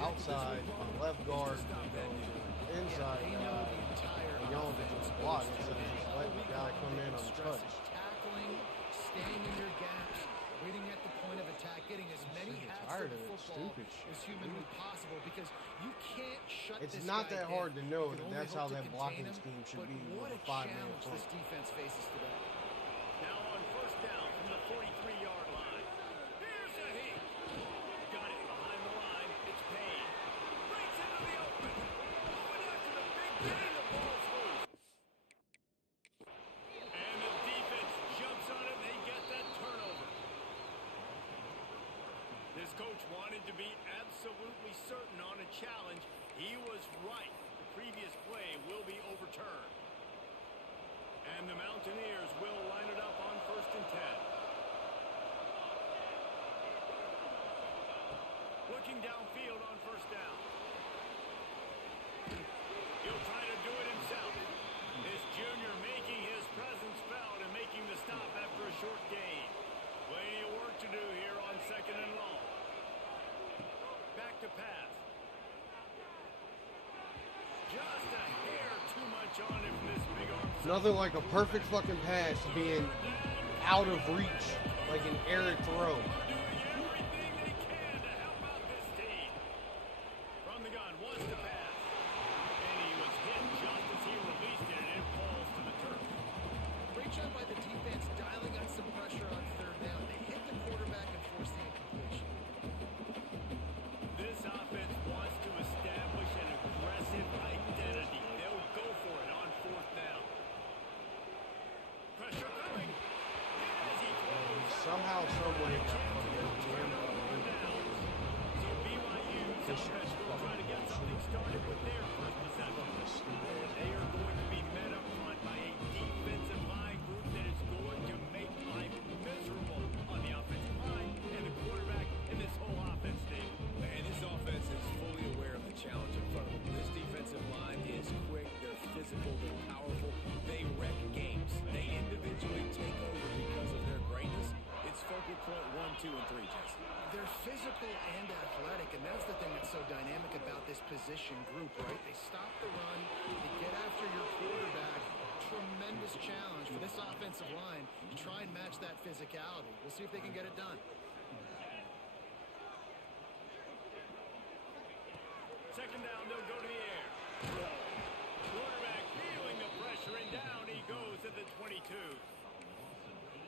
outside, my left guard goes inside guy, and y'all can just block instead of just letting the guy come in untouched. Tackling, staying in your gaps, waiting at the point of attack, getting as many hats to the football as humanly possible, because you can't shut this guy down. It's not that hard to know that that's how that blocking scheme should be with a 5-man front. This defense faces today. Now on first down from the 43-yard line. Here's a heat. Got it behind the line. It's Payne. Breaks into the open. Going after the big gain. The ball's loose. And the defense jumps on it. They get that turnover. This coach wanted to be absolutely certain on a challenge. He was right. The previous play will be overturned. And the Mountaineers will line it up on 1st and 10. Looking downfield on 1st down. He'll try to do it himself. This junior making his presence felt and making the stop after a short gain. Plenty of work to do here on 2nd and long. Back to pass. Just a hair too much on him from this big arm. Nothing like a perfect fucking pass being out of reach, like an errant throw. Doing everything they can to help out this team. From the gun, wants to pass. And he was hit just as he released it, and it falls to the turf. Great job by the defense dialing on some pressure on 3rd down. They hit the quarterback and forced the incompletion. This offense wants to establish an aggressive identity. They'll go for it on 4th down. Pressure coming. As he throws. Somehow, someway, that fucking So BYU's offense will try to get something started with their first possession. They are going to be met up front by a defensive line group that is going to make life miserable on the offensive line and the quarterback and this whole offense team. And this offense is fully aware of the challenge in front of them. This defensive line is quick, they're physical, they're powerful, they wreck games. They individually take over because of their greatness. It's focal point 1, 2, and 3, Jesse. They're physical and athletic, and that's the thing that's so dynamic about this position group, right? They stop the run, they get after your quarterback. Tremendous challenge for this offensive line to try and match that physicality. We'll see if they can get it done. Second down, they'll go to the air. Quarterback feeling the pressure, and down he goes at the 22.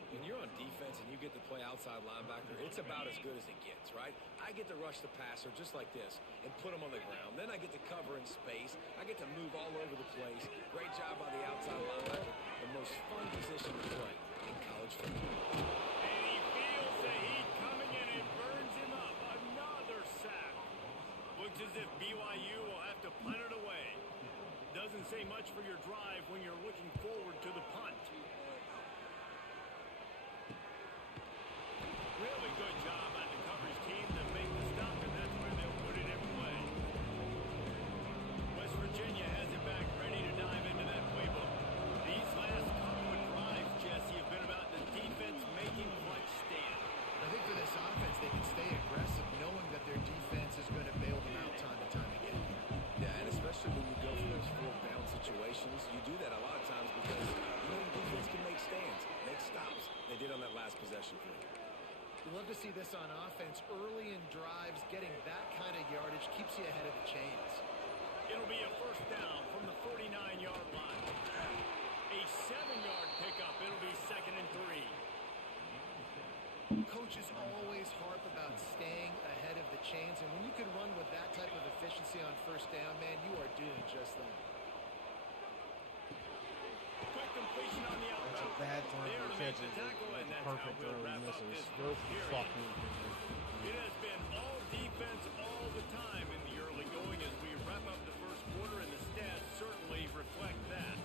When you're on defense and you get to play outside linebacker, it's about as good as it gets, right? I get to rush the passer just like this and put him on the ground. Then I get to cover in space. I get to move all over the place. Great job by the outside linebacker. The most fun position to play in college football. And he feels the heat coming in and burns him up. Another sack. Looks as if BYU will have to punt it away. Doesn't say much for your drive when you're looking forward to the punt. Really good job by the coverage team to make the stop, and that's where they'll put it in play. West Virginia has it back, ready to dive into that playbook. These last couple of drives, Jesse, have been about the defense making clutch stands. I think for this offense, they can stay aggressive knowing that their defense is going to bail them out time and time again. Yeah, and especially when you go for those 4-down situations, you do that a lot of times because you know the defense can make stands, make stops. They did on that last possession for you. You love to see this on offense early in drives. Getting that kind of yardage keeps you ahead of the chains. It'll be a first down from the 49-yard line. A 7-yard pickup. It'll be 2nd and 3. Coaches always harp about staying ahead of the chains, and when you can run with that type of efficiency on first down, man, you are doing just that. Quick completion on the outside. That's a bad throw There for to make the catches. tackle, and that's Perfect how we'll throw he wrap up misses. this Go first period. fucking. It has been all defense all the time in the early going as we wrap up the first quarter, and the stats certainly reflect that.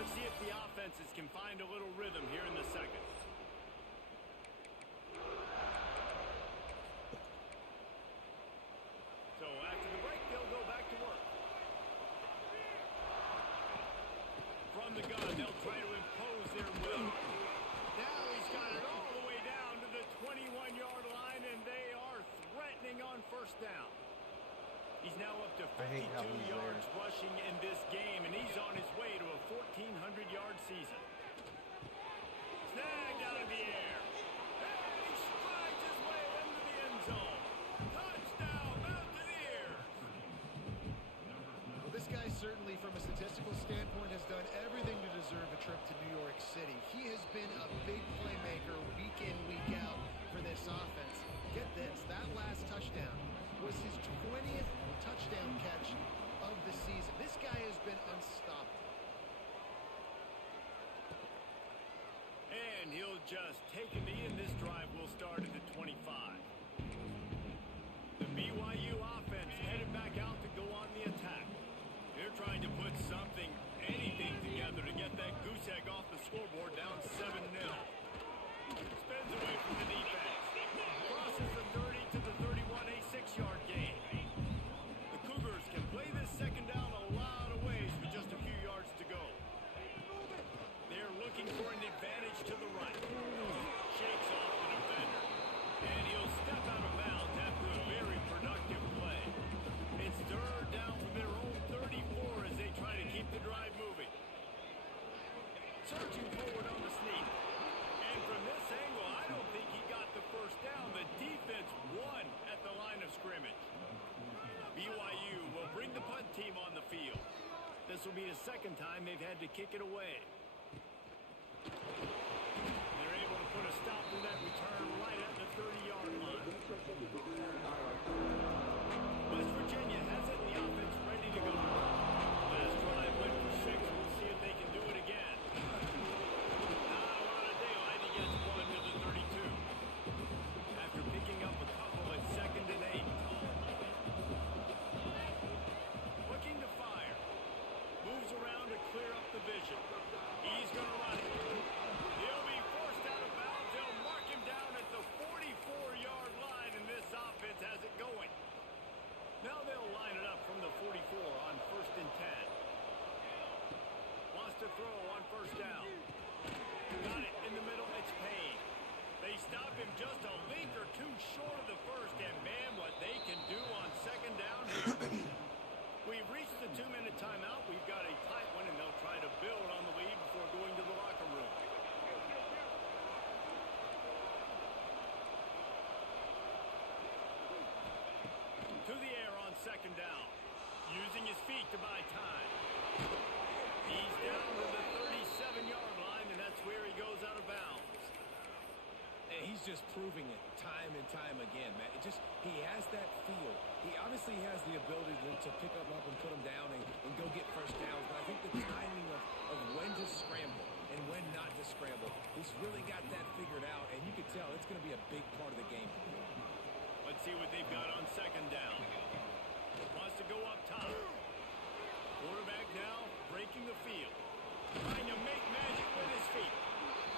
Let's see if the offenses can find a little rhythm here in the second. So after the break, they'll go back to work. From the gun, they'll try to impose their will. Now he's got it all the way down to the 21-yard line, and they are threatening on first down. He's now up to 52 yards rushing in this game, and he's on his way to a 1,400-yard season. Snagged out of the air. And he strides his way into the end zone. Touchdown, Mountaineers! Well, this guy certainly, from a statistical standpoint, has done everything to deserve a trip to New York City. He has been a big playmaker week in, week out for this offense. Get this, that last touchdown was his 20th touchdown catch of the season. This guy has been unstoppable. And he'll just take a knee, and this drive will start at the 25. The BYU offense headed back out to go on the attack. They're trying to put something, anything together to get that goose egg off the scoreboard down 7-0. Spins away from the defense. Crosses the 30 to the 31, a 6-yard gain. The Cougars can play this second down a lot of ways with just a few yards to go. They're looking for an advantage to the right. Shakes off the defender. And he'll step out of bounds after a very productive play. It's third down from their own 34 as they try to keep the drive moving. Surging forward on the sneak. And from this angle, I don't think he got the first down. The defense won at the line of scrimmage. BYU will bring the punt team on the field. This will be the second time they've had to kick it away. They're able to put a stop to that return right at the 30-yard line. West Virginia has it in the offense ready to go. Last drive went for 6. We'll see if they can do it again. Not a lot of daylight. He gets one to the 32. After picking up a couple at 2nd and 8. Looking to fire. Moves around to clear up the vision. He's going to run it. He'll be forced out of bounds. They'll mark him down at the 44-yard line, and this offense has it going. Now they'll line it up from the 44 on 1st and 10. Wants to throw on first down. Got it in the middle. It's Payne. They stop him just a link or two short of the first, and man, what they can do on second down here. We've reached the 2-minute timeout. We've got a tight one, and they'll try to build on the lead before going to the locker room. To the air on second down. Using his feet to buy time. He's down to the 37-yard line, and that's where he goes out of bounds. And he's just proving it time and time again, man. He has that feel. He obviously has the ability to pick them up and put them down and go get first downs. But I think the timing of when to scramble and when not to scramble, he's really got that figured out. And you can tell it's going to be a big part of the game. Let's see what they've got on second down. Wants to go up top. Quarterback now breaking the field. Trying to make magic with his feet.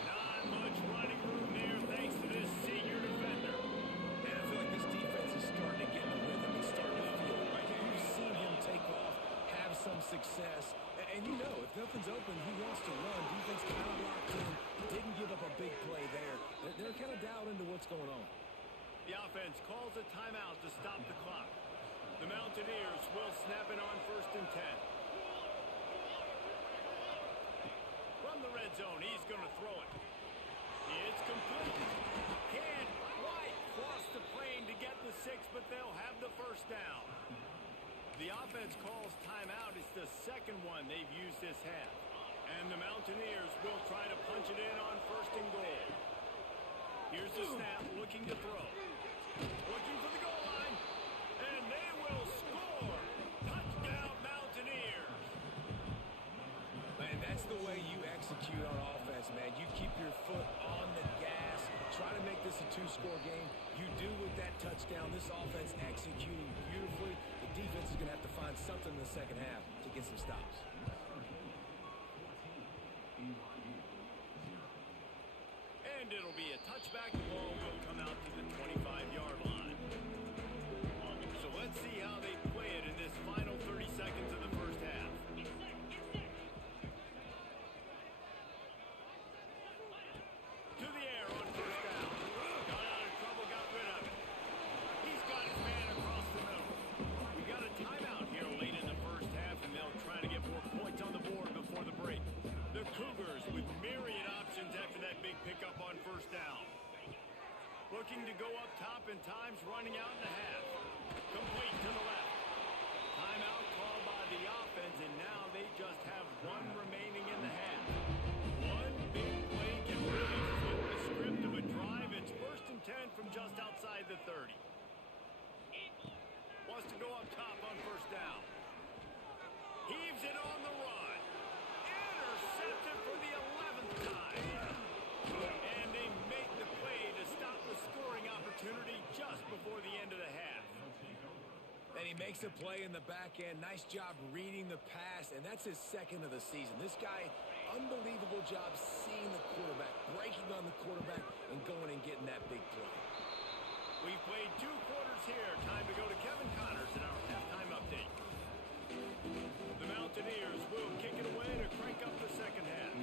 Not much running room there thanks to this senior defender. And I feel like this defense is starting to get in the rhythm and starting to feel it right here. You've seen him take off, have some success. And you know, if nothing's open, he wants to run. Defense kind of locked in. Didn't give up a big play there. They're kind of dialed into what's going on. The offense calls a timeout to stop the clock. The Mountaineers will snap it on 1st and 10. From the red zone, he's going to throw it. It's complete. Can't quite cross the plane to get the 6, but they'll have the first down. The offense calls timeout. It's the second one they've used this half. And the Mountaineers will try to punch it in on 1st and goal. Here's the snap, looking to throw. Looking for the goal line. And they will score. Touchdown, Mountaineers. Man, that's the way you execute on offense, man. You keep your foot on the gas. Try to make this a 2-score game. You do with that touchdown. This offense executing beautifully. The defense is going to have to find something in the second half to get some stops. And it'll be a touchback. The ball will come out to the 25-yard line. So let's see how they play it in this final 30 seconds of the first half. Looking to go up top and time's running out in the half. Complete to the left. Timeout called by the offense, and now they just have one remaining in the half. One big play can really flip the script of a drive. It's 1st and 10 from just outside the 30. Wants to go up top on 1st down. Heaves it on the run. Intercepted for the 11th time. And they make the play to stop the scoring opportunity just before the end of the half. And he makes a play in the back end. Nice job reading the pass, and that's his 2nd of the season. This guy, unbelievable job seeing the quarterback, breaking on the quarterback, and going and getting that big play. We've played 2 quarters here. Time to go to Kevin Connors in our halftime update. The Mountaineers will kick it away to crank up the 2nd half.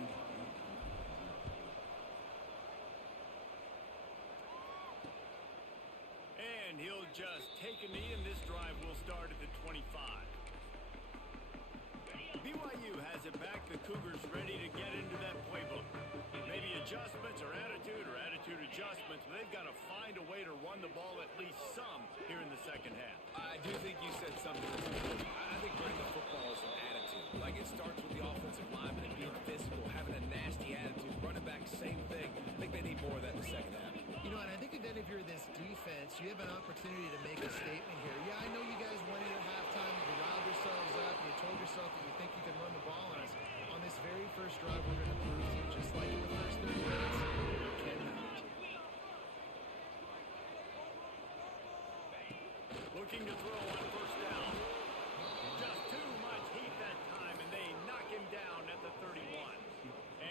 And he'll just take a knee, and this drive will start at the 25. BYU has it back. The Cougars ready to get into that playbook. Maybe adjustments or attitude adjustments, but they've got to find a way to run the ball at least some here in the 2nd half. I do think you said something that's important. I think running the football is an attitude. Like, it starts with the offensive lineman and being physical, having a nasty attitude. Running back, same thing. I think they need more of that in the 2nd half. You know, and I think that if you're this defense, you have an opportunity to make a statement here. Yeah, I know you guys went in at halftime, you riled yourselves up, you told yourself that you think you can run the ball on us. On this very first drive, we're going to prove to you, just like in the first 30 minutes, you cannot. Looking to throw on 1st down. Just too much heat that time, and they knock him down at the 31.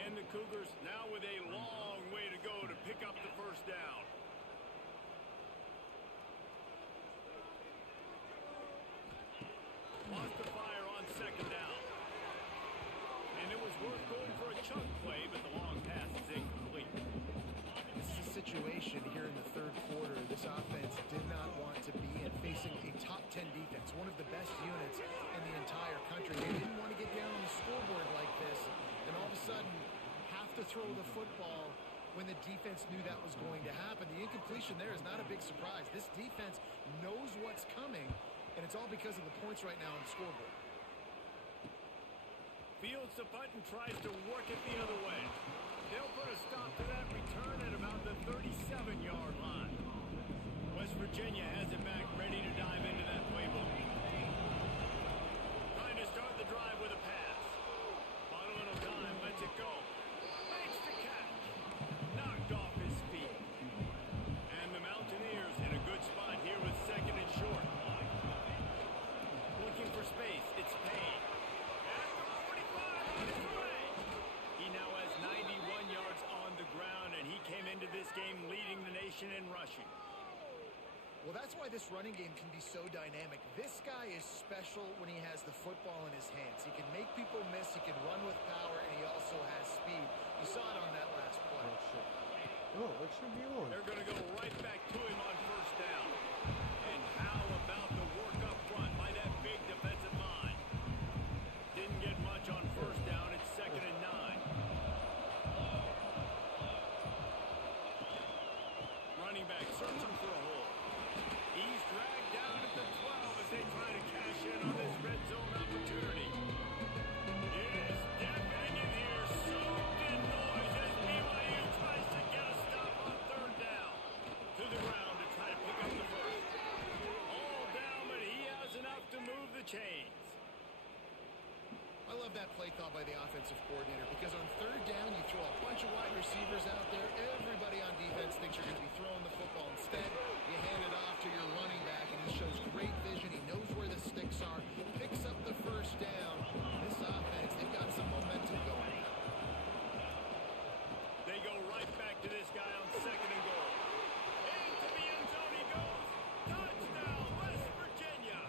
And the Cougars now with a long way to go to pick up the 1st down. Wants to fire on 2nd down. And it was worth going for a chunk play, but the long pass is incomplete. This is a situation here in the 3rd quarter this offense did not want to be in, facing a top 10 defense, one of the best units in the entire country. They didn't want to get down on the scoreboard like this, and all of a sudden have to throw the football when the defense knew that was going to happen. The incompletion there is not a big surprise. This defense knows what's coming, and it's all because of the points right now on the scoreboard. Fields the punt and tries to work it the other way. They'll put a stop to that return at about the 37-yard line. West Virginia has it back, ready to dive into that playbook. Trying to start the drive with a pass. On a little time, lets it go. Makes the catch. Knocked off his feet. And the Mountaineers in a good spot here with 2nd and short. Looking for space. It's Payne. At the 45, he's away. He now has 91 yards on the ground, and he came into this game leading the nation in rushing. Well, that's why this running game can be so dynamic. This guy is special when he has the football in his hands. He can make people miss, he can run with power, and he also has speed. You saw it on that last play. Oh, what should be on? They're going to go right back to him on 1st down. And how about the work up front by that big defensive line? Didn't get much on 1st down. It's 2nd and 9. Running back searching for a hole. He's dragged down at the 12 as they try to cash in on this red zone opportunity. It is deafening in here, soaked in noise as BYU tries to get a stop on 3rd down. To the ground to try to pick up the 1st. All down, but he has enough to move the chains. I love that play call by the offensive coordinator because on 3rd down, you throw a bunch of wide receivers out there. Everybody on defense thinks you're going to be throwing the football. Instead, you hand it off to your running back, and he shows great vision. He knows where the sticks are, picks up the 1st down. This offense, they've got some momentum going. They go right back to this guy on 2nd and goal. Into the end zone he goes. Touchdown, West Virginia.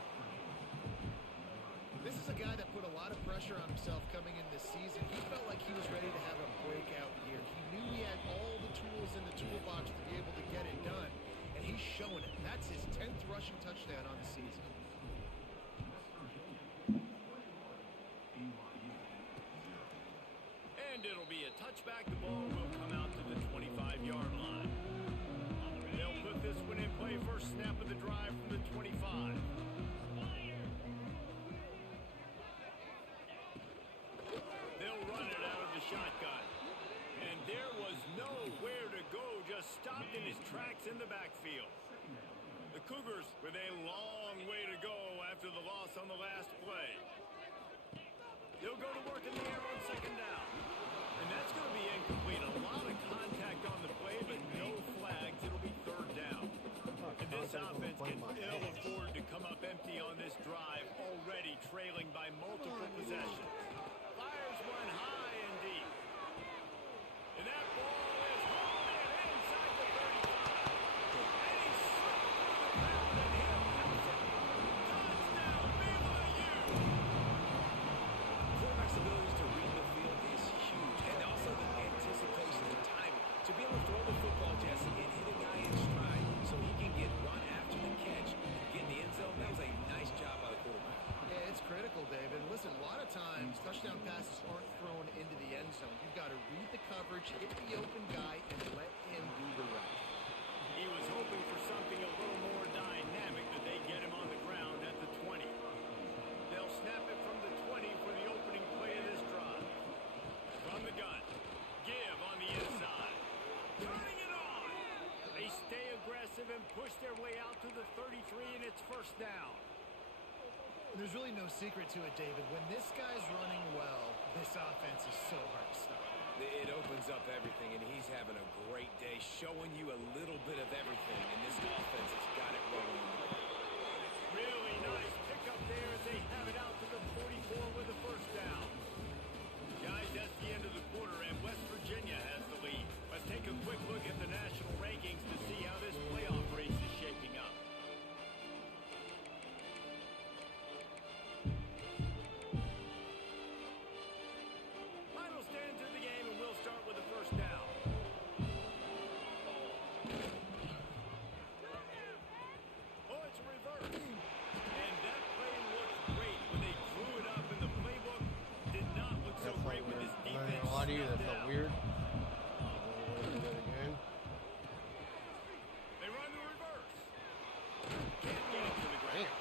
This is a guy that put a lot of pressure on himself coming in this season. He felt like he was ready to have a breakout year. He knew he had all the tools in the toolbox to be able to get it done, and he's showing it. That's his 10th rushing touchdown on the season. And it'll be a touchback. The ball will come out to the 25-yard line. They'll with this one in play. First snap of the drive from the 25. They'll run it out of the shotgun. And there was nowhere to go, just stopped in his tracks in the backfield. The Cougars with a long way to go after the loss on the last play. They'll go to work in the air on second down. And that's going to be incomplete. A lot of contact on the play, but no flags. It'll be third down. And this offense can ill afford to come up empty on this drive, already trailing by multiple possessions. Fires one high and deep. And that ball is hauled in inside the 35. And he's struck on the ground and he'll pass it. Touchdown, BYU! Quarterback's ability to read the field is huge, and also the anticipation and timing to be able to throw the football, Jesse, and hit a guy in stride so he can get run after the catch and get in the end zone. That was a nice job by the quarterback. Yeah, it's critical, David. Listen, a lot of times touchdown passes aren't thrown into the end zone. You've got to read the coverage, hit the open guy, and let him do the rest. He was hoping for something a little more dynamic, that they get him on the ground at the 20. They'll snap it from the 20 for the opening play of this drive. From the gun. Give on the inside. Turning it on. They stay aggressive and push their way out to the 33, and it's first down. There's really no secret to it, David. When this guy's running well, this offense is so hard to stop. It opens up everything, and he's having a great day, showing you a little bit of everything, and this offense has got it rolling. Really nice pickup there as they have it out to the 44 with the first down. Guys, that's the end of the quarter, and West Virginia has the lead. Let's take a quick look at the national rankings to see how this playoff race is shaping up. Final stands of the game, and we'll start with the first down. Oh, it's a reverse. And that play looked great when they drew it up, and the playbook did not look so That felt great with weird. this I defense. ain't gonna lie to you, that snapped felt down. weird. Again. They run the reverse. Can't get it to the ground.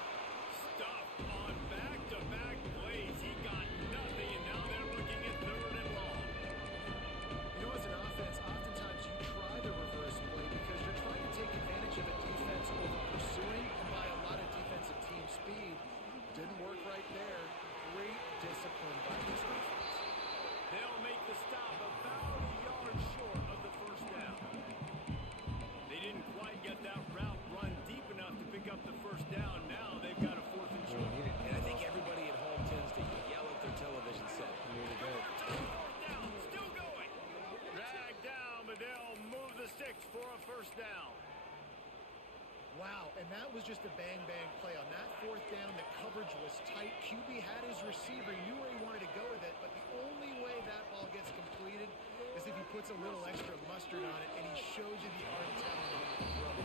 Stuffed on back-to-back plays. He got nothing, and now they're looking at third and long. You know, as an offense, oftentimes you try the reverse play because you're trying to take advantage of a defense over pursuing and by a lot of defensive team speed. Didn't work right there. Great discipline by this defense. They'll make the stop about a yard short of the first down. They didn't quite get that route run deep enough to pick up the first down. Now they've got a fourth and short. And I think everybody at home tends to yell at their television set. Fourth down, still going. Dragged down, but they'll move the sticks for a first down. Wow, and that was just a bang-bang play. On that fourth down, the coverage was tight. QB had his receiver. He knew where he wanted to go with it, but the only way that ball gets completed is if he puts a little extra mustard on it, and he shows you the arm talent of the throw.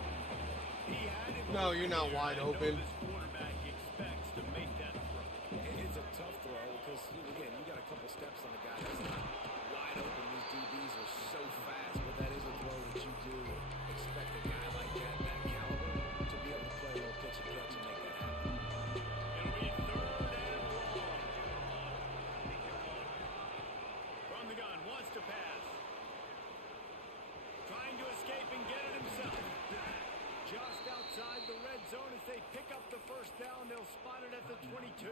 He had it. No, you're not wide I know open. this quarterback expects to make that throw. It's a tough throw because, again, you got a couple steps on the guy that's not wide open. These DBs are so fast, but that is a throw that you do expect a guy like that caliber, to be able to play a little pitch and catch and make that happen. It'll be third and long. From the gun, wants to pass. Trying to escape and get it himself. Just outside the red zone as they pick up the first down. They'll spot it at the 22.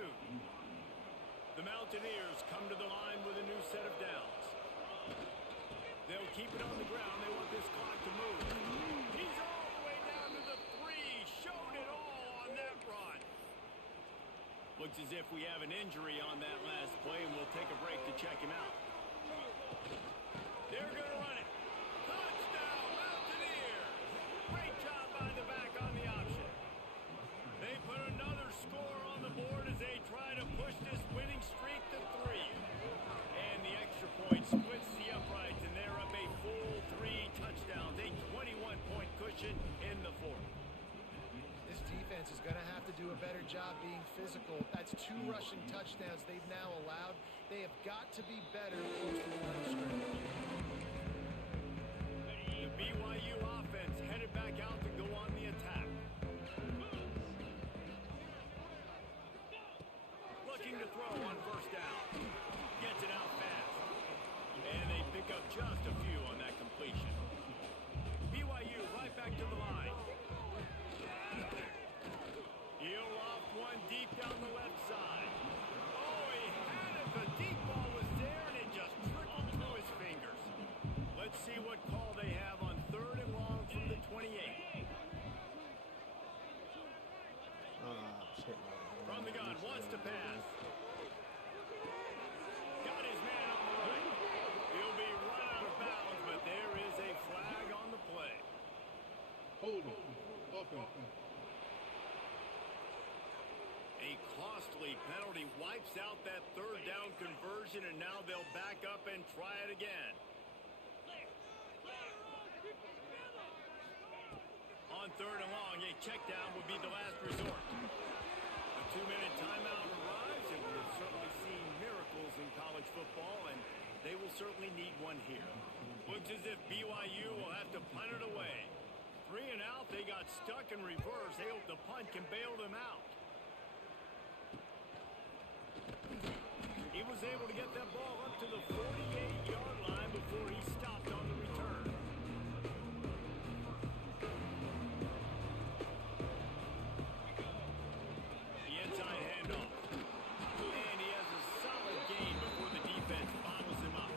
The Mountaineers come to the line with a new set of downs. They'll keep it on the ground. They want this clock to move. He's all the way down to the 3. Showed it all on that run. Looks as if we have an injury on that last play, and we'll take a break to check him out. They're going to run it. Touchdown, Mountaineers. Great job by the back on the option. They put another score on the board as they try to push this winning streak to 3. And the extra point splits the uprights, and they're up a full 3 touchdowns, a 21-point cushion in the fourth. This defense is going to have to do a better job being physical. That's 2 rushing touchdowns they've now allowed. They have got to be better close to the line of scrimmage. The BYU offense headed back out to go just a few on that completion. BYU right back to the line. He'll off one deep down the left side. Oh, he had it. The deep ball was there, and it just trickled through his fingers. Let's see what call they have on 3rd and long from the 28. From the gun, wants to pass. Got his man on the right. He'll be run out of bounds, but there is a flag on the play. Hold on. A costly penalty wipes out that 3rd down conversion, and now they'll back up and try it again. On 3rd and long, a check down would be the last resort. A 2-minute timeout arrives, and we've certainly seen miracles in college football, and they will certainly need one here. Looks as if BYU will have to punt it away. 3 and out, they got stuck in reverse. They hope the punt can bail them out. He was able to get that ball up to the 48-yard line before he stopped on the return. The inside handoff. And he has a solid gain before the defense bottles him up.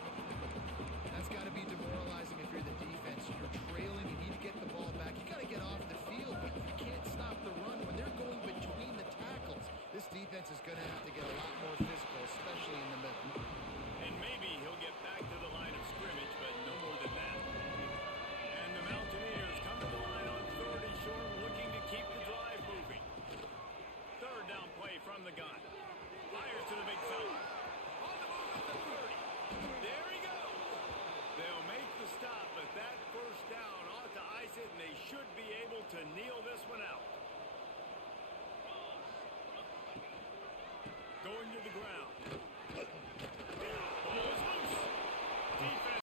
That's got to be demoralizing if you're the defense. You're trailing, you need to get the ball back. You got to get off the field, but you can't stop the run when they're going between the tackles. This defense is going to have to get a lot more physical, especially in the middle. And maybe he'll get back to the line of scrimmage, but no more than that. And the Mountaineers come to the line on 3rd and short, looking to keep the drive moving. 3rd down play from the gun. Fires to the big fella. On the move at the 30. There he goes. They'll make the stop, but that 1st down ought to ice it, and they should be able to kneel this one out. Going to the ground.